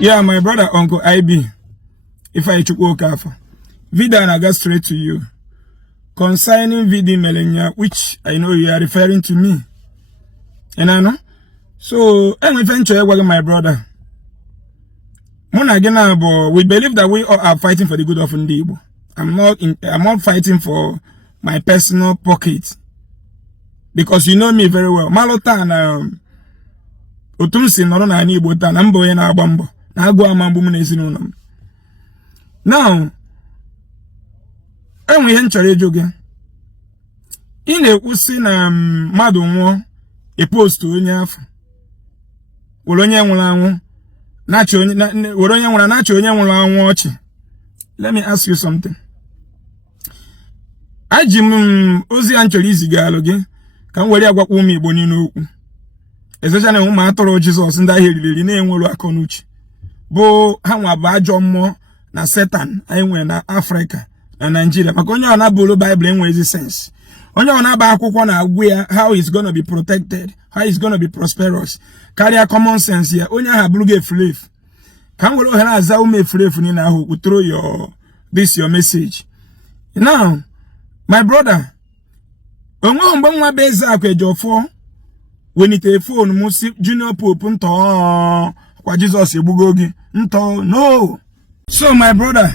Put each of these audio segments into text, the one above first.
Yeah, my brother, Uncle IB. If I took Okafa. Vida and I got straight to you. Concerning Vidi Melania, which I know you are referring to me. And I know. So, I'm venture with my brother. We believe that we all are fighting for the good of Ndi Igbo. I'm not fighting for my personal pocket. Because you know me very well. Malota and Otunsi noro na ani Igbo ta na mbo ye na agba mbo. Na agwu amambu mu na ezinụlọ m. Now, enwe ihe nchọrọ ịjụ gị. Ị na-ekwu si na mmadụ nwụọ post onye afọ. Were onye nwụrụ anwụ na-achị onye were onye nwụrụ na-achị onye nwụrụ anwụ ọchị. Let me ask you something. Aji ozi a nchọrọ iziga alụ gị ka m were agwakwa ụmụ Igbo niile okwu. Especially ụmụ atụrụ Jizọs ndị ahụ eriri na-enwere akọ n'uche. Bụ ha nwa bụ ajọ mmụọ na Satan anyị nwere na Africa na Nigeria. Maka onye ọ na-abụrụ Bible enwe ezi sense. Onye ọ na-aba akwụkwọ na-agwụ ya how is going to be protected, how is going to be prosperous. Carry common sense ya. Onye ahụ abụrụ gị efulefu. Ka m were ohere aza ume efulefu niile ahụ through your message. Now, my brother, onwe mgbe nwa bụ Ezeaku Ejiofor wenite phone mu si Junior Pope nto kwa Jesus egbugo gị nto no. So my brother,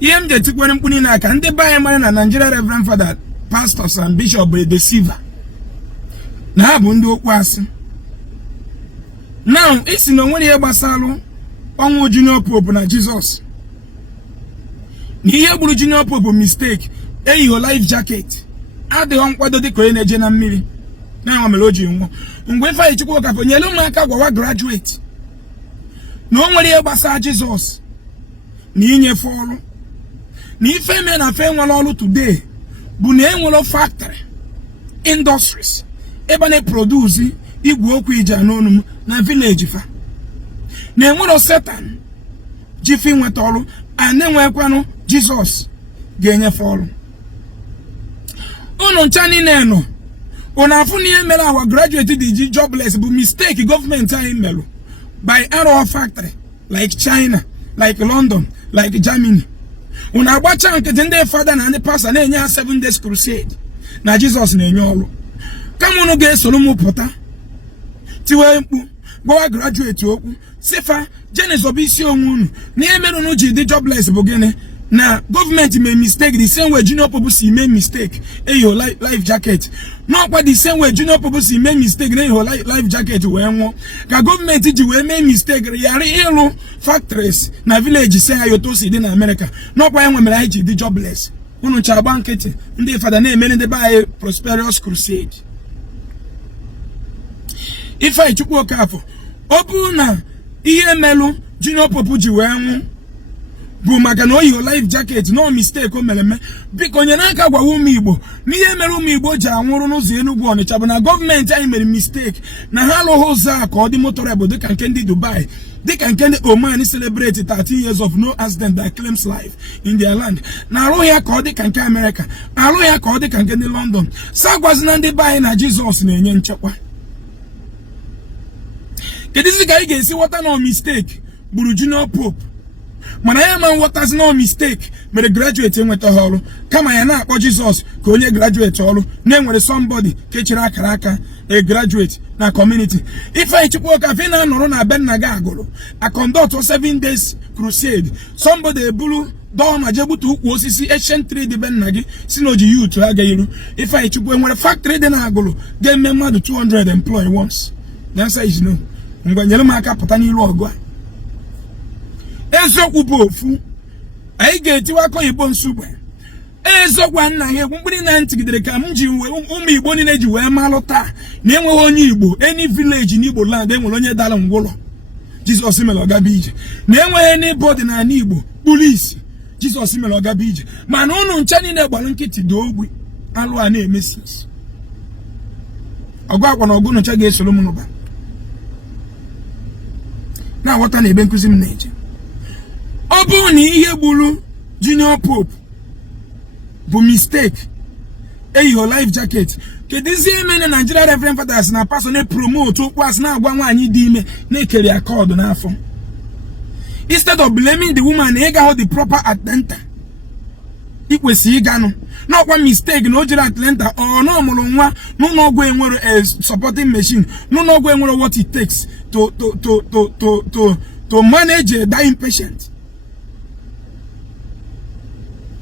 ihe m je tikwere mkpuni na aka ndị baye mara na Nigeria Reverend Father, pastors and bishop be deceiver. Na ha bụ ndị okwu asị. Now, isi no nwere ihe gbasalụ ọnwụ Junior Pope na Jesus. Ni ihe gburu Junior Pope mistake. Eyiho life jacket. Adịghị nkwado dịka onye na-eje na mmiri. Na nwa meloji nwo. Mgbe fa ichukwu okafo nyelu m aka gwawa graduate. Na o nwere ihe gbasara Jesus. Na inyefe ọrụ. Na ife me na fe nwere ọrụ today bụ na enwere factory, industries, ebe na-produce igwe okwu ije n'onu m na village fa. Na enwere Satan jifi nweta ọrụ, a na-enwekwanụ Jesus ga-enyefe ọrụ. Unu ncha niile nọ. Una afu ni emela our graduate di jobless bu mistake government anyị melu by arrow factory like China, like London, like Germany. Una agbacha nkete ndị father na ndị pastor na-enye 7 days crusade na Jesus na-enye ọrụ. Kama unu ga-esoro m pụta tiwe mkpu gbawa graduate okwu sifa Genesis obisi onwe unu na emelu unu ji di jobless bụ gịnị na government may mistake the same way Junior Pope si make mistake your life jacket. No, but the same way Junior Pope si make mistake your life jacket we nwo ka government ji we make mistake yari elu factories na village say ayoto si dị na America. No, kwa enwe mere anyị ji dị jobless. Unu cha agba nkịtị ndị fada na-eme ndị ba prosperous crusade. If I chukwu okafo ọ bụ na ihe melu Junior Pope ji we nwo bụ maka na oyi life jacket no mistake o mere eme biko onye n'aka gwa ụmụ Igbo n'ihe mere ụmụ Igbo ji anwụrụ n'ụzọ Enugu Ọnịcha bụ na gọọmenti anyị mere mistake na ha alụghị ụzọ a ka ọ dị motorable dịka nke ndị Dubai, dịka nke ndị Oman celebrate 13 years of no accident that claims life in their land. Na arụ ya ka ọ dịka nke America, arụ ya ka ọ dịka nke ndị London. Sagwazi na ndị bayi na Jesus na-enye nchekwa. Kedụzi ka anyị ga-esi ghọta no mistake gburu Junior Pope? Mana ya man watazi no mistake mere graduate enweta ọrụ kama ya na-akpọ Jesus ka onye graduate ọrụ na-enwere somebody kechiri akara aka a graduate na community. Ife ichukwu okafe na anọrọ na be nna gị agụrụ a conduct 7 days crusade, somebody ebulu dọọ ma jebutu ukwu osisi ancient tree dị be nna gị si na oji youth agaghị iru. Ife ichukwu enwere factory dị na agụrụ ga-eme mmadụ 200 employ once. The answer is no. Mgbe nyere m aka pụta n'ilu ọgụ a eziokwu bụ ofu anyị ga-etiwa akọ Igbo nsugbe. Eziokwu nna ya mkpụrụ na ntigidere ka m ji ụmụ Igbo niile ji wee malụ taa na enweghị onye Igbo any village in Igbo land enwere onye dara ngwụlọ Jesus mere ọgaba ije, na enweghị anybody na ala Igbo kpụrụ isi Jesus mere ọgaba ije. Mana unu ncha niile gbara nkịtị dị ogbi alụ a na-emesi ọgụ akwa na ọgụ ncha ga-esoro m n'ụba na aghọta na ebe nkụzi m na-eje. Ọ bụrụ na ihe gburu Junior Pope bụ mistake eyiho life jacket, kedụzi eme na Nigeria Reverend Fathers na pastor na promote okwu asị na agwa nwaanyị dị ime na-ekeri akọọdụ n'afọ. Instead of blaming the woman, he got the proper attendant. It was Sigano. Not one mistake, no Atlanta, or no Molonwa, no going with a supporting machine, no going with what it takes to manage a dying patient.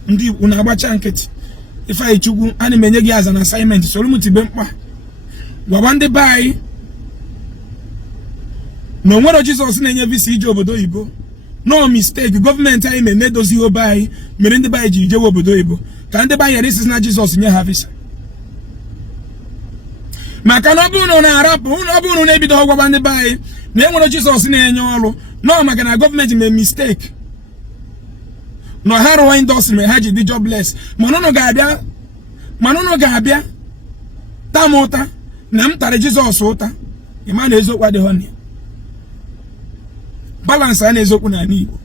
Ndi unabacha anketi. If I chugu ani menyegi as an assignment, so lumuti bempa. Wabande bai. No one of Jesus in any visi obodo Igbo. No mistake. Government time made those you buy. Merende buy jijo obodo Igbo. Can they buy this is not Jesus in your havisa? Makanobu no na arapu. Unobu no nebi do wabande bai. Ne one of Jesus in any olo. No makana government made mistake. No haro windows me haji di jobless. Manono gabia. Tamota. Namtare Jesus ota. Imane ezo kwa de honey. Balance and ezoku na Igbo.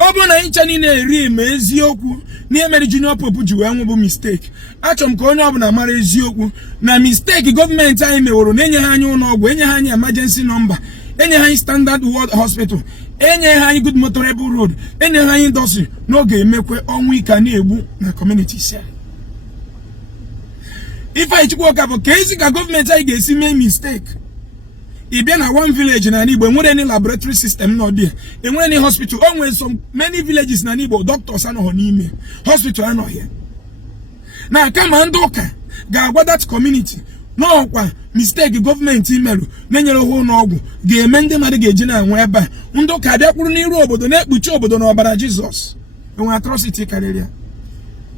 Obo na incha ni na-eri eme eziokwu na emere junior pope ji wee nwebe mistake. Achọm ka onye ọbụla mara eziokwu na mistake gọọmenti anyị meworo na enye ha anyị ụlọ ọgwụ, enye ha anyị emergency number, enye ha anyị standard ward hospital, enye ha anyị good motorable road, enye ha anyị industry n'oge emekwe ọnwụ ike na-egbu na communities ya. If I chukwu ọka bụ ka ezi ka gọọmenti anyị ga-esi mee mistake. If you na one village na Igbo, enwere any laboratory system no there. Enwere any hospital. Only some many villages na Igbo, doctors are not here. Hospital are not here. Now come and doka. Ga that community. No kwa mistake government email. Nenyere ho no ogu. Ga emende made ga ejina anwa eba. Ndoka bia kwuru n'iru obodo na ekpuchi obodo na ọbara Jesus. Enwe atrocity karịrịa.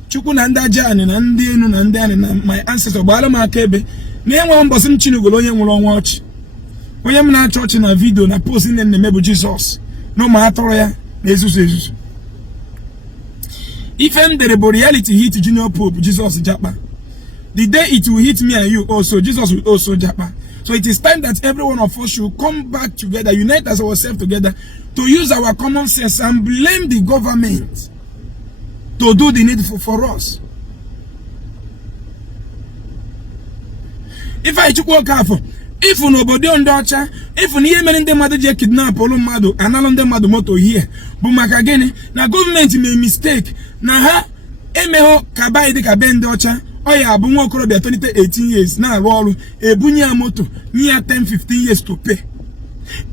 Chukwu na ndị ajani na ndị enu na ndị ani na my ancestors gbara m aka ebe. Na enwe mbosi m Chinugolo onye nwụrụ ọnwa ọchị. When you na church in a video na posting in the name Jesus, no matter ya, Jesus. If the reality hit Junior Pope, Jesus Japa, the day it will hit me and you also, Jesus will also Japa. So it is time that every one of us should come back together, unite ourselves together, to use our common sense and blame the government to do the needful for us. If I took work out for if nobody on Dutcha, if you many the mother kidnap all madu, and all the madu moto here, but makagene, na government made mistake. Na ha, emeho kabai de kaben Dutcha, oya bungo korobia 18 years, na roll, e bunya moto, near 10-15 years to pay.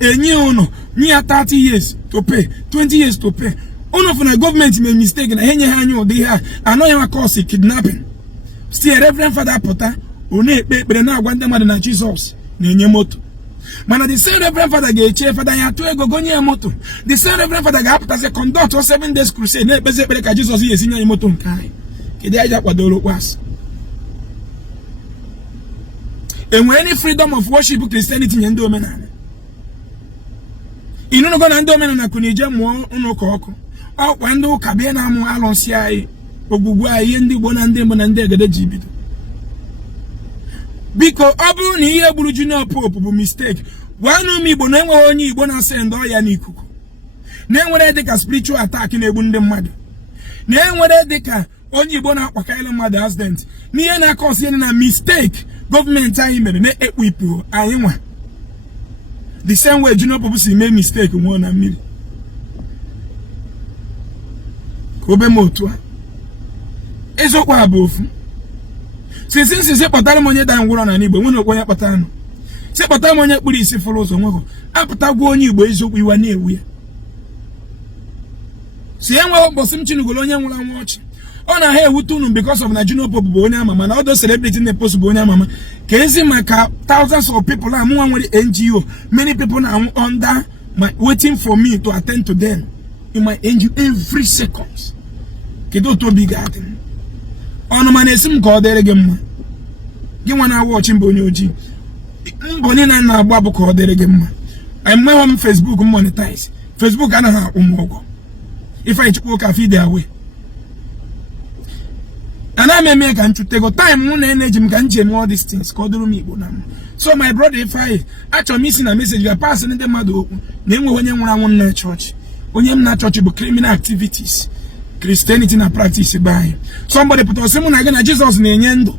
E nyono, near 30 years to pay, 20 years to pay. One of the government made mistake, and henye hanyo de ha, and no cause kidnapping. Still, Reverend Father Potter, one pe, but now Gwanda Madana Jesus. Moto. Mana the same Reverend Father ga eche Father ya to ego gonye moto. The same Reverend Father ga apụta se conduct 7 days crusade na ekpeze ekpere ka Jesus ye esinya moto nke anyị. Kede aja kwadoro kwas. Enwe any freedom of worship Christianity nye ndị omenala. Inu no go na ndị omenala kunije muo unu ka ọkụ. Ọkwa ndị ụka bịa na amụ alọsi anyị. Ogbugbu anyị ndị Igbo na ndị Igbo na ndị egede ji bido. Because obu ni ihe gburu Junior Pope bụ mistake. Wanu Igbo na enwe onye Igbo na send ya n'ikuku. Na enwere dịka spiritual attack na-egbu ndị mmadụ. Na enwere dịka onye Igbo na-akpakaile mmadụ accident. N'ihe na-akọsi ya na mistake government anyị mere na ekwipu anyị nwa. The same way Junior Pope si mee mistake nwụọ na mmiri. Obe motu a. Ezokwa abụ ofu. Since se patara monye da ngwuro na Igbo nwere okwenye patara no se patara monye kpuru isi folo zo nwego apụtagwo onye Igbo eziokwu iwa na ewu ya si enwe obosim Chinugolo onye nwụrụ anwụ ọchị ọ na ha ewute unu because of na Junior Pope bụ onye amama na odo celebrity na post bụ onye amama ka ezi maka thousands of people na amụnwa nwere NGO many people na under waiting for me to attend to them in my NGO every second kedo to big garden. Ono manesim ka odere gị mma gị nwa na watch mbo onye oji mbo ni na agba bụ ka odere gị mma I'm on Facebook monetize Facebook anaghị akwụ m ụgwọ if I chukwu ka feed away ana meme ka nchutego time mu na energy m ka nje m all these things ka odoro m Igbo na m so my brother if I achọ m isi na message ga pass ndị mmadụ okwu na enwe onye nwụrụ anwụ na church onye m na church bụ criminal activities Christianity na practice by somebody put us na Jesus na enye ndụ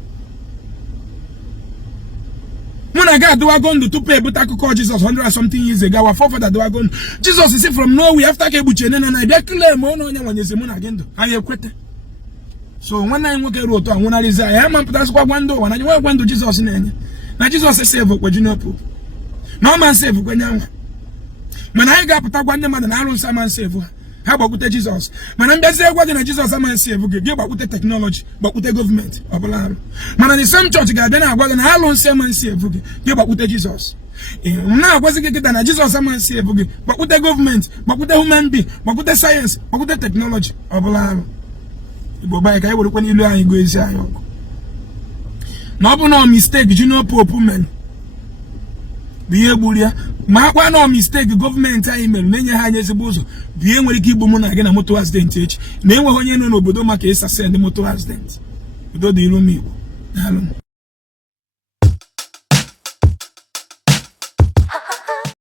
mụ Mona God do agondo to pay but akụkọ Jesus 100 and something years ago. Our forefather do agondo. Jesus is from nowhere after Kebuche na na dey claim ono nya wanyese mona agendo. Aye kwete. So when I nwoke roto and wona reason I am put kwa gwando wana nwa gwando Jesus na enye. Na Jesus save okwe junior pope. No man save kwe nyanwa. Mana I ga put gwande man na arụ man save. Ha gbakute Jesus. Mana mbeze gwa na Jesus ama save ge gbakute technology, gbakute government obula. Mana the same church ga be na agwa na arụ man save ge gbakute Jesus. Na agwazi ge kita na Jesus ama save ge gbakute government, gbakute human being, gbakute science, gbakute technology obula. Igbo bai ka iwere kwani ilu anyị go ezi anyị ọkụ. Na ọ bụ no mistake junior pope men. Biye gburia ma akwa no mistake government anyị mere na enye ha anya ezigbo ụzọ biye nwere ike igbo mụ na gị na motor accident echi na enweghị onye nọ n'obodo maka ịsa send motor accident. Udo dị ilu m Igbo.